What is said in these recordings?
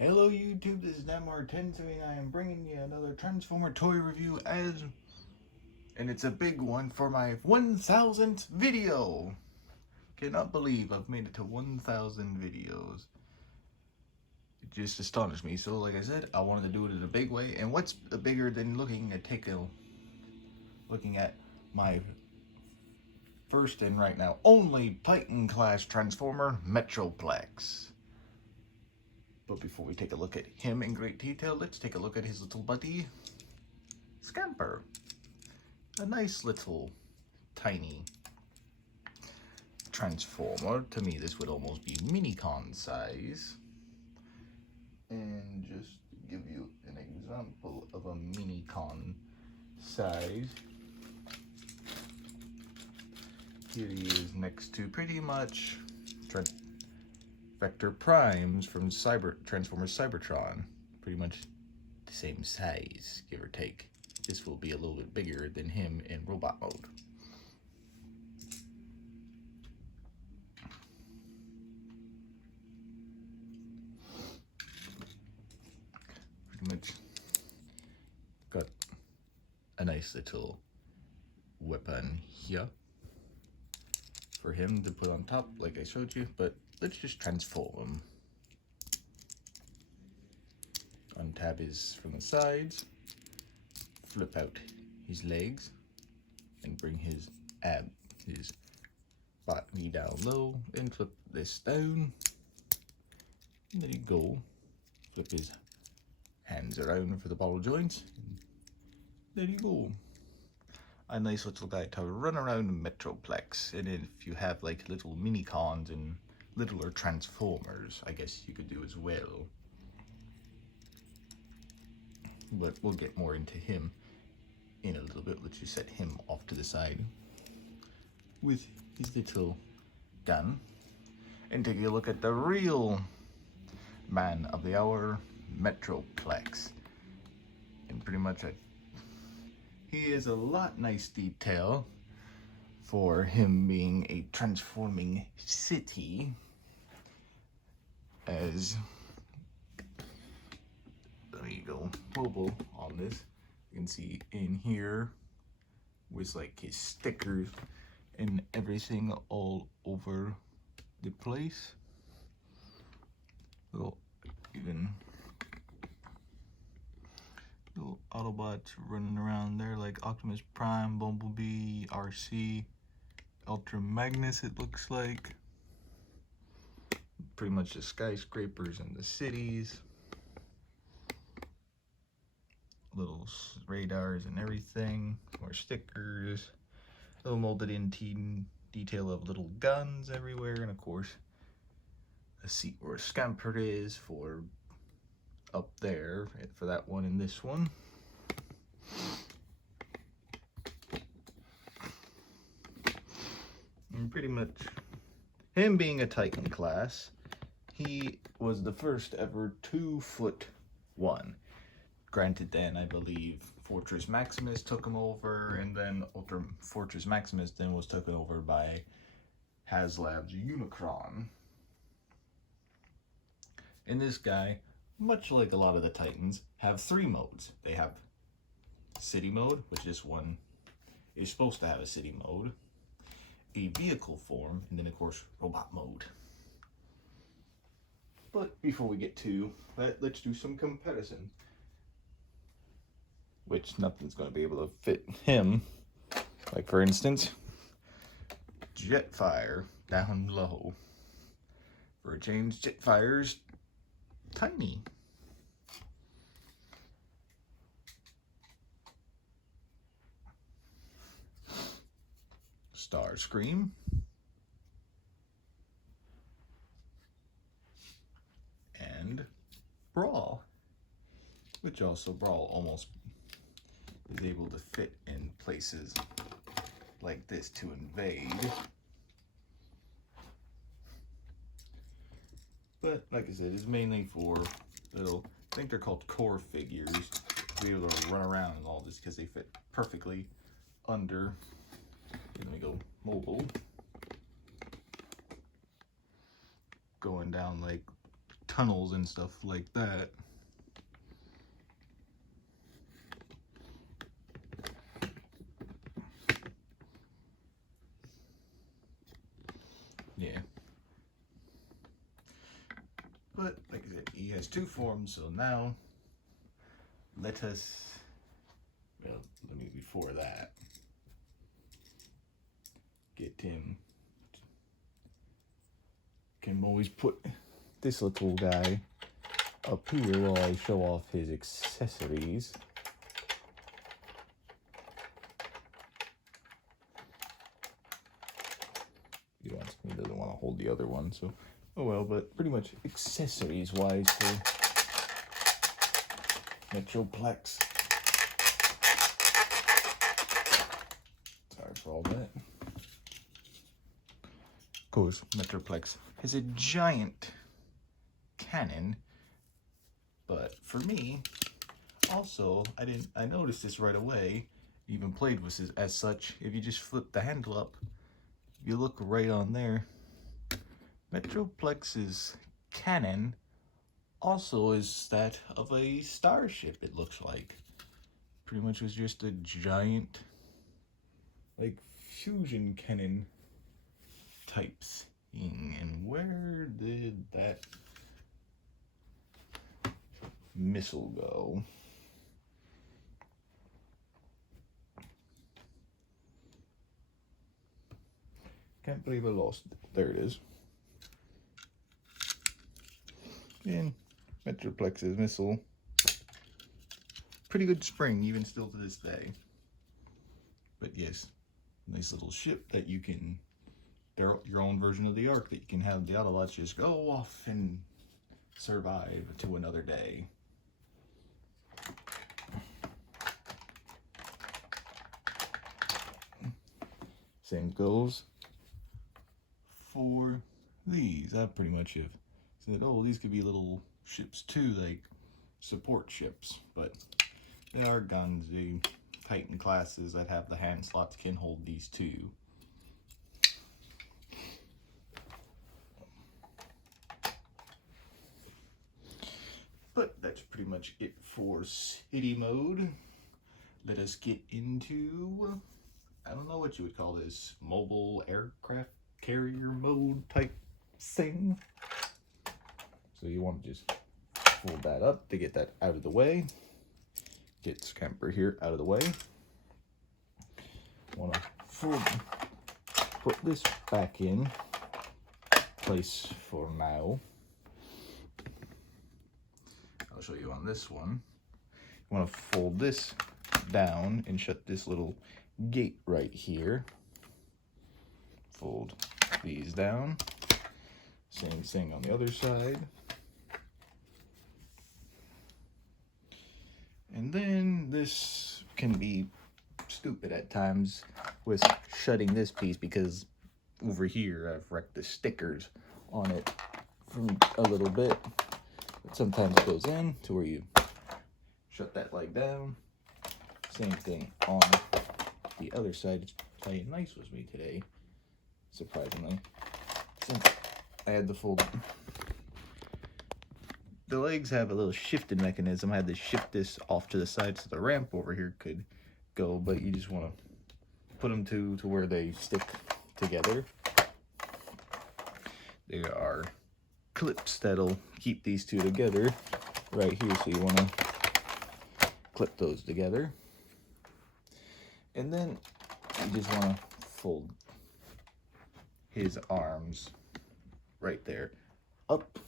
Hello YouTube, this is Namar10, I am bringing you another Transformer toy review and it's a big one for my 1000th video. Cannot believe I've made it to 1000 videos. It just astonished me. So like I said, I wanted to do it in a big way, and what's bigger than looking at my first and right now only Titan class Transformer, Metroplex. But before we take a look at him in great detail, let's take a look at his little buddy, Scamper. A nice little tiny transformer. To me, this would almost be Minicon size. And just to give you an example of a Minicon size, here he is next to pretty much Vector Primes from Transformers Cybertron. Pretty much the same size, give or take. This will be a little bit bigger than him in robot mode. Pretty much got a nice little weapon here for him to put on top like I showed you, but let's just transform him. Untab his from the sides, flip out his legs, and bring his body down low, and flip this down. And there you go. Flip his hands around for the ball joints. There you go. A nice little guy to run around Metroplex. And if you have like little Minicons and littler Transformers, I guess you could do as well. But we'll get more into him in a little bit. Let's just set him off to the side with his little gun and take a look at the real man of the hour, Metroplex. And pretty much he is a lot nice detail for him being a transforming city, as there you go, mobile on this. You can see in here with like his stickers and everything all over the place. Little Autobots running around there like Optimus Prime, Bumblebee, RC, Ultra Magnus it looks like. Pretty much the skyscrapers and the cities. Little radars and everything, more stickers, little molded in detail of little guns everywhere, and of course a seat where Scamper is for up there for that one and this one. And pretty much him being a Titan class, he was the first ever 2'1". Granted, then I believe Fortress Maximus took him over, and then Ultra Fortress Maximus then was taken over by HasLab's Unicron. And this guy, much like a lot of the Titans, have 3 modes. They have city mode, which this one is supposed to have a city mode, a vehicle form, and then of course robot mode. But before we get to that, let's do some comparison. Which nothing's going to be able to fit him. Like for instance, Jetfire down low. For a change, Jetfire's tiny. Starscream. And Brawl. Which also Brawl almost is able to fit in places like this to invade. But like I said, it's mainly for little, I think they're called core figures, to be able to run around and all this because they fit perfectly under. Let me go mobile. Going down like tunnels and stuff like that. Yeah. But like I said, he has 2 forms, so now let us, well, let me before that, get him. Can always put this little guy up here while I show off his accessories. He doesn't want to hold the other one, so oh well. But pretty much accessories wise for Metroplex. Sorry for all that. Of course, Metroplex has a giant cannon, but for me, also, I noticed this right away, even played with this as such. If you just flip the handle up, you look right on there, Metroplex's cannon also is that of a starship, it looks like. Pretty much was just a giant, like, fusion cannon type thing. And where did that missile go? Can't believe I lost it. There it is. And Metroplex's missile. Pretty good spring, even still to this day. But yes, nice little ship that you can, your own version of the Ark that you can have the Autobots just go off and survive to another day. Same goes for these. I pretty much have said, oh, these could be little ships too, like support ships, but they are guns. The Titan classes that have the hand slots can hold these too. But that's pretty much it for city mode. Let us get into, I don't know what you would call this, mobile aircraft carrier mode type thing. So you want to just fold that up to get that out of the way. Get Scamper here out of the way. Want to put this back in place for now. I'll show you on this one. You want to fold this down and shut this little gate right here. Fold these down. Same thing on the other side. And then this can be stupid at times with shutting this piece, because over here I've wrecked the stickers on it from a little bit. But sometimes it goes in to where you shut that leg down. Same thing on the other side. It's playing nice with me today, surprisingly. Since I had to fold, the legs have a little shifted mechanism. I had to shift this off to the side so the ramp over here could go, but you just want to put them to where they stick together. There are clips that'll keep these two together right here, so you want to clip those together. And then you just want to fold his arms right there up.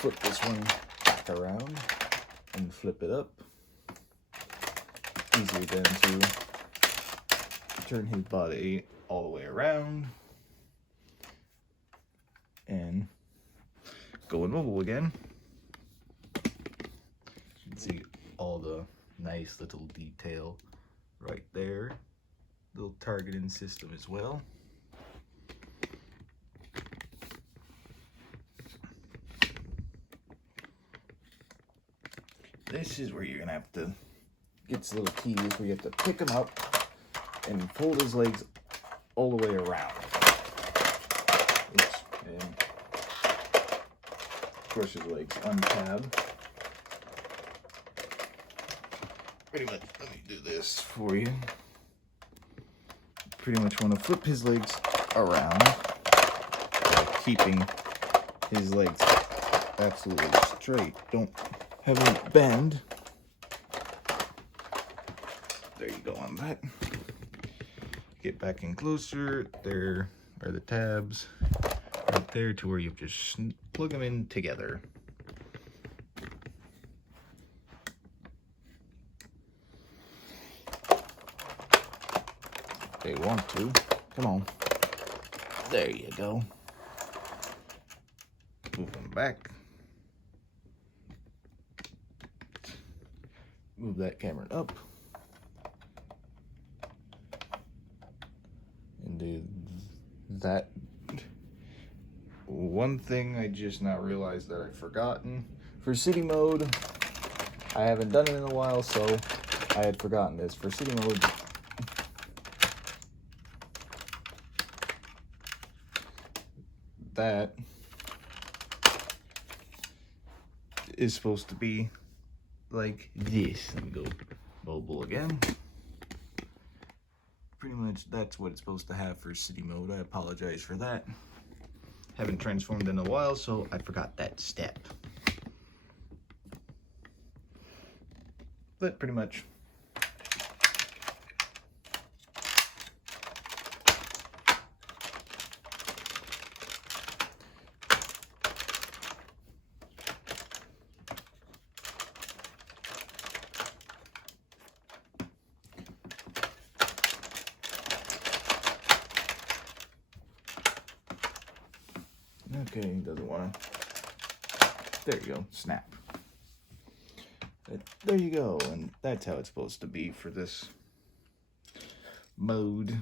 Flip this one back around and flip it up. Easier then to turn his body all the way around and go immobile again. You can see all the nice little detail right there. Little targeting system as well. This is where you're gonna have to get some little keys where you have to pick him up and fold his legs all the way around. Oops. And course his legs untab. Pretty much, let me do this for you. Pretty much want to flip his legs around while keeping his legs absolutely straight. Don't have them bend. There you go on that. Get back in closer. There are the tabs right there to where you just plug them in together. They want to. Come on. There you go. Move them back. Move that camera up. And do that. One thing I just now realized that I've forgotten. For city mode, I haven't done it in a while, so I had forgotten this. For city mode, that is supposed to be like this. Let me go mobile again. Pretty much that's what it's supposed to have for city mode. I apologize for that. Haven't transformed in a while, so I forgot that step. But pretty much okay, doesn't want to. There you go, snap. There you go, and that's how it's supposed to be for this mode.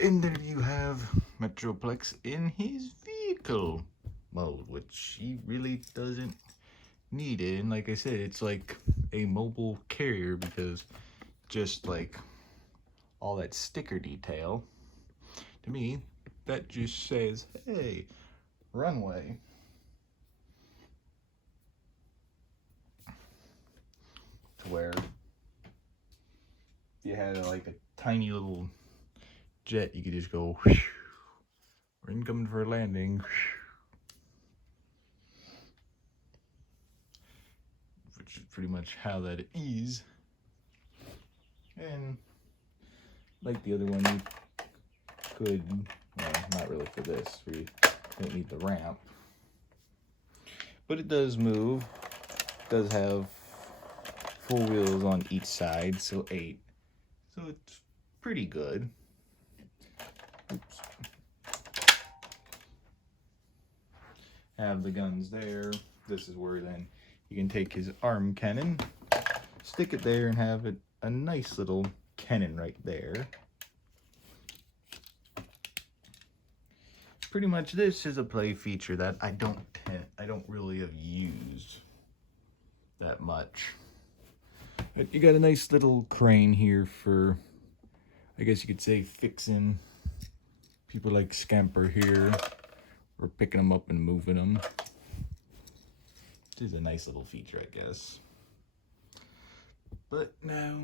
And there you have Metroplex in his vehicle mode, which he really doesn't need it. And like I said, it's like a mobile carrier because just like all that sticker detail, to me, that just says, hey, runway. To where if you had like a tiny little jet, you could just go, whoosh, we're incoming for a landing. Whoosh. Which is pretty much how that is. And like the other one, you could, well, not really for this, we don't need the ramp. But it does move, it does have 4 wheels on each side, so 8. So it's pretty good. Oops. Have the guns there. This is where then you can take his arm cannon, stick it there, and have it a nice little cannon right there. Pretty much this is a play feature that I don't really have used that much. But you got a nice little crane here for, I guess you could say, fixing people like Scamper here, or picking them up and moving them. Which is a nice little feature, I guess. But now,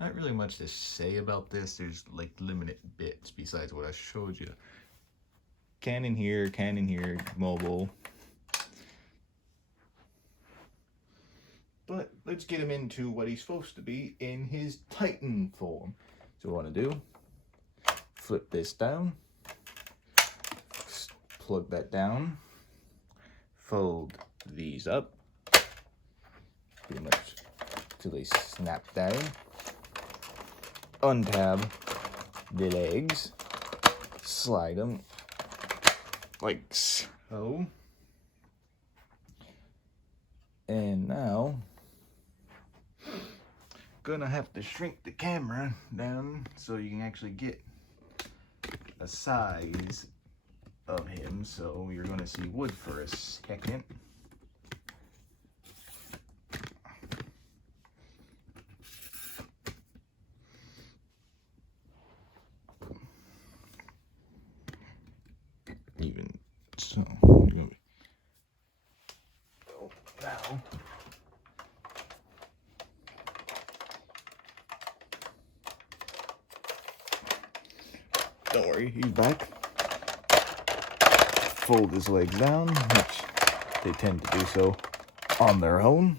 not really much to say about this. There's like limited bits besides what I showed you. Cannon here, mobile. But let's get him into what he's supposed to be in his Titan form. So what I want to do, flip this down, plug that down, fold these up, pretty much till they snap down, untab the legs, slide them like so, and now gonna have to shrink the camera down so you can actually get a size of him. So you're gonna see wood for a second. Even so, Don't worry, he's back. Fold his legs down, which they tend to do so on their own.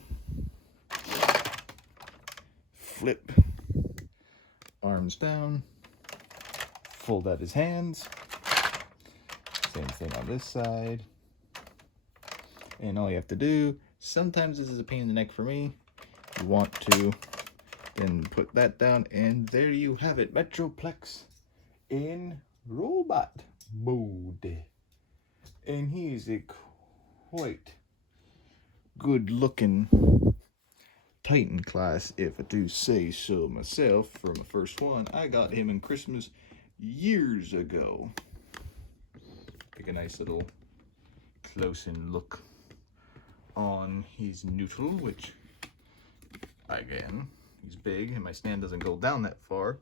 Flip. Arms down. Fold out his hands. Same thing on this side. And all you have to do, sometimes this is a pain in the neck for me. You want to then put that down, and there you have it. Metroplex in robot mode. And he is a quite good looking Titan class, if I do say so myself. For my first one, I got him in Christmas years ago. Take a nice little close-in look on his noodle, which, again, he's big and my stand doesn't go down that far.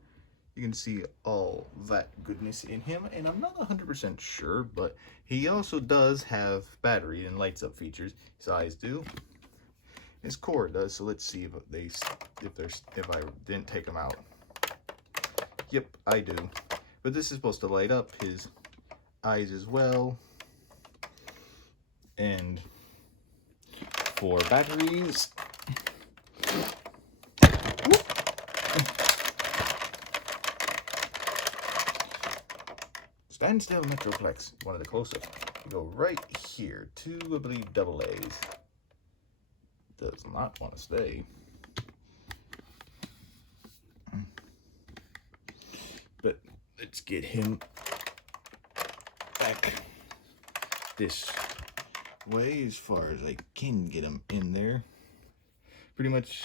You can see all that goodness in him, and I'm not 100% sure, but he also does have battery and lights up features. His eyes do. His core does, so let's see if I didn't take them out. Yep, I do. But this is supposed to light up his eyes as well. And for batteries, stand still, Metroplex. One of the close-ups. Go right here to, I believe, double A's. Does not want to stay. But let's get him back this way as far as I can get him in there. Pretty much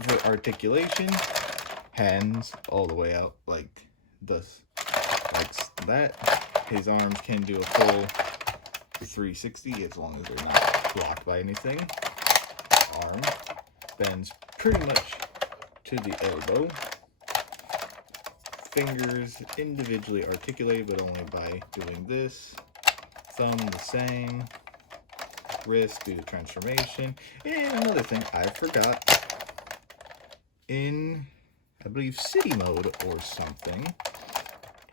for articulation, hands all the way out like this, like that. His arms can do a full 360 as long as they're not blocked by anything. Arm bends pretty much to the elbow. Fingers individually articulate, but only by doing this. Thumb the same. Wrist do the transformation. And another thing I forgot, in I believe city mode or something,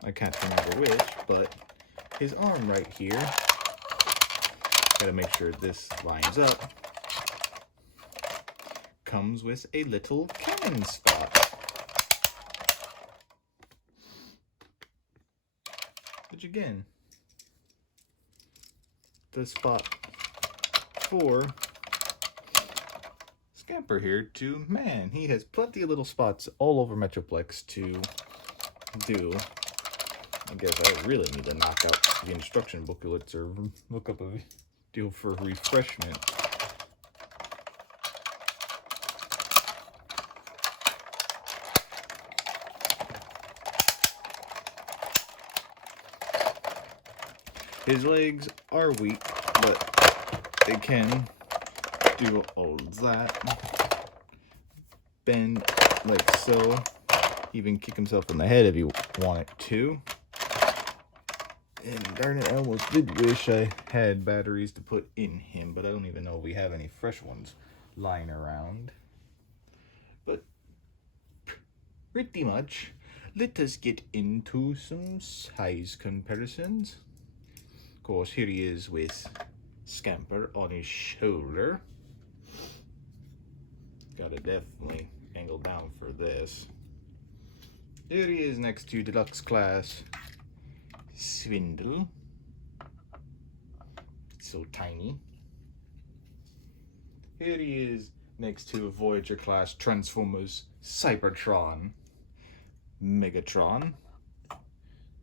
I can't remember which, but his arm right here, gotta make sure this lines up, comes with a little cannon spot. Which again, the spot for Scamper here to, man, he has plenty of little spots all over Metroplex to do. I guess I really need to knock out the instruction booklets or look up a deal for refreshment. His legs are weak, but they can do all that. Bend like so. Even kick himself in the head if you want it to. And darn it, I almost did wish I had batteries to put in him, but I don't even know if we have any fresh ones lying around. But pretty much, let us get into some size comparisons. Of course, here he is with Scamper on his shoulder. Gotta definitely angle down for this. Here he is next to Deluxe Class Swindle. It's so tiny. Here he is next to Voyager Class Transformers Cybertron Megatron.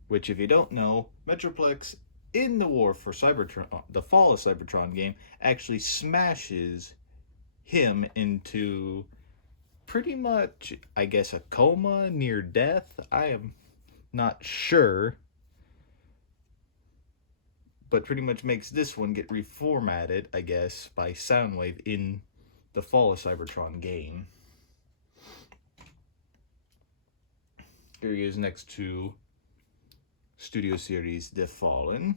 Which, if you don't know, Metroplex in the War for Cybertron, the Fall of Cybertron game, actually smashes him into pretty much, I guess, a coma, near death. I am not sure. But pretty much makes this one get reformatted, I guess, by Soundwave in the Fall of Cybertron game. Here he is next to Studio Series The Fallen.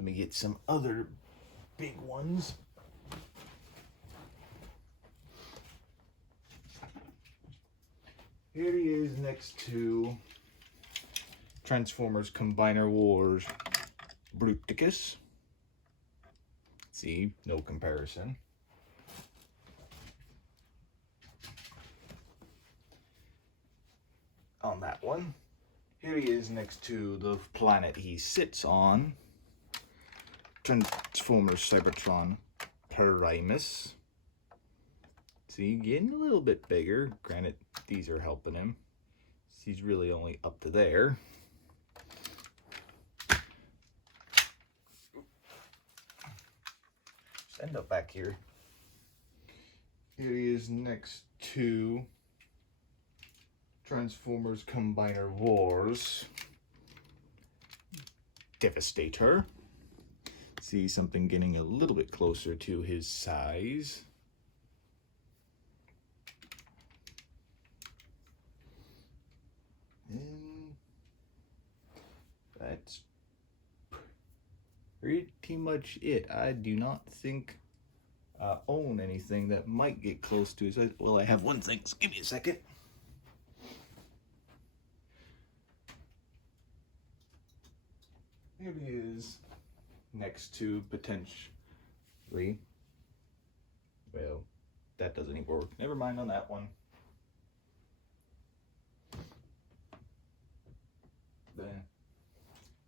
Let me get some other big ones. Here he is next to Transformers Combiner Wars Bruticus. See, no comparison. On that one. Here he is next to the planet he sits on. Transformers Cybertron Primus. See, getting a little bit bigger. Granted, these are helping him. He's really only up to there. Just end up back here. Here he is next to Transformers Combiner Wars Devastator. See something getting a little bit closer to his size. And that's pretty much it. I do not think I own anything that might get close to his size. Well, I have one thing, so give me a second. Here he is next to potentially, well, that doesn't even work. Never mind on that one.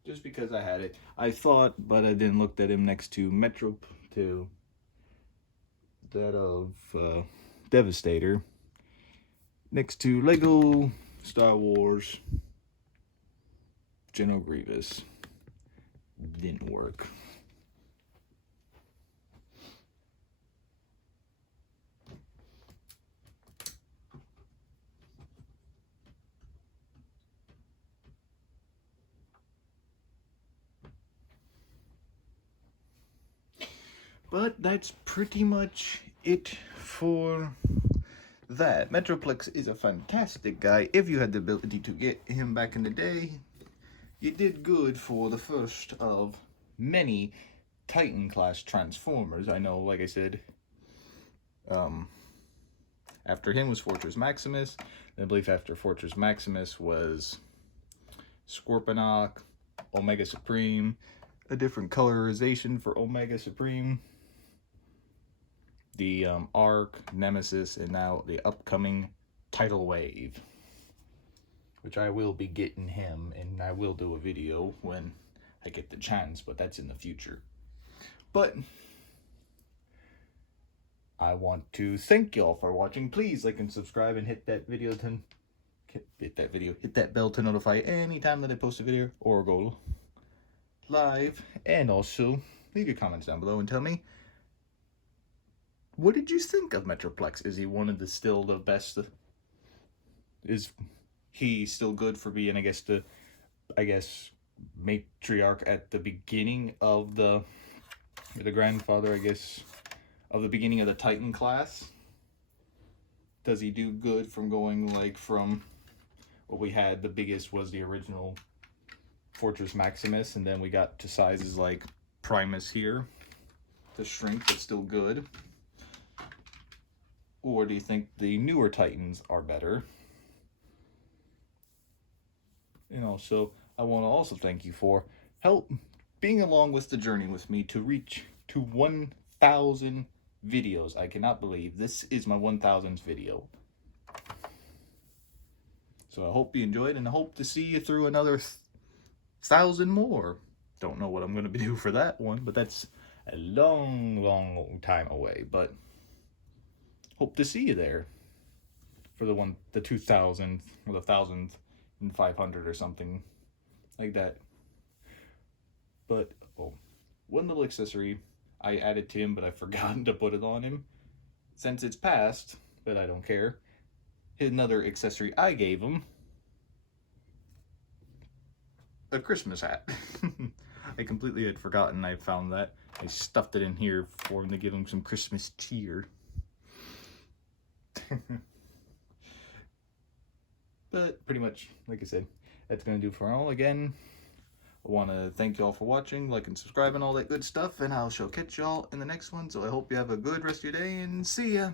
Just because I had it, I thought, but I didn't look at him next to that of Devastator, next to Lego Star Wars General Grievous. Didn't work. But that's pretty much it for that. Metroplex is a fantastic guy. If you had the ability to get him back in the day, you did good for the first of many Titan class Transformers. I know, like I said, after him was Fortress Maximus. I believe after Fortress Maximus was Scorponok, Omega Supreme, a different colorization for Omega Supreme, the Arc, Nemesis, and now the upcoming Tidal Wave, which I will be getting him, and I will do a video when I get the chance, but that's in the future. But I want to thank y'all for watching. Please like and subscribe and hit that bell to notify anytime that I post a video or go live. And also leave your comments down below and tell me, what did you think of Metroplex? Is he one of still the best? Is he still good for being, I guess, matriarch at the beginning of the grandfather, I guess, of the beginning of the Titan class? Does he do good from going like from what we had? The biggest was the original Fortress Maximus, and then we got to sizes like Primus here, the shrink, but still good. Or do you think the newer Titans are better? And also, I want to also thank you for being along with the journey with me to reach to 1,000 videos. I cannot believe this is my 1,000th video. So I hope you enjoyed, and I hope to see you through another 1,000 more. Don't know what I'm going to do for that one, but that's a long time away. But hope to see you there for the 2,000th or the 1,500 or something like that. But one little accessory I added to him, but I've forgotten to put it on him since it's past, but I don't care. Another accessory I gave him, a Christmas hat. I completely had forgotten I found that. I stuffed it in here for him to give him some Christmas cheer. But pretty much, like I said, that's going to do for all. Again, I want to thank y'all for watching, like and subscribe and all that good stuff, and I shall catch y'all in the next one. So I hope you have a good rest of your day, and see ya!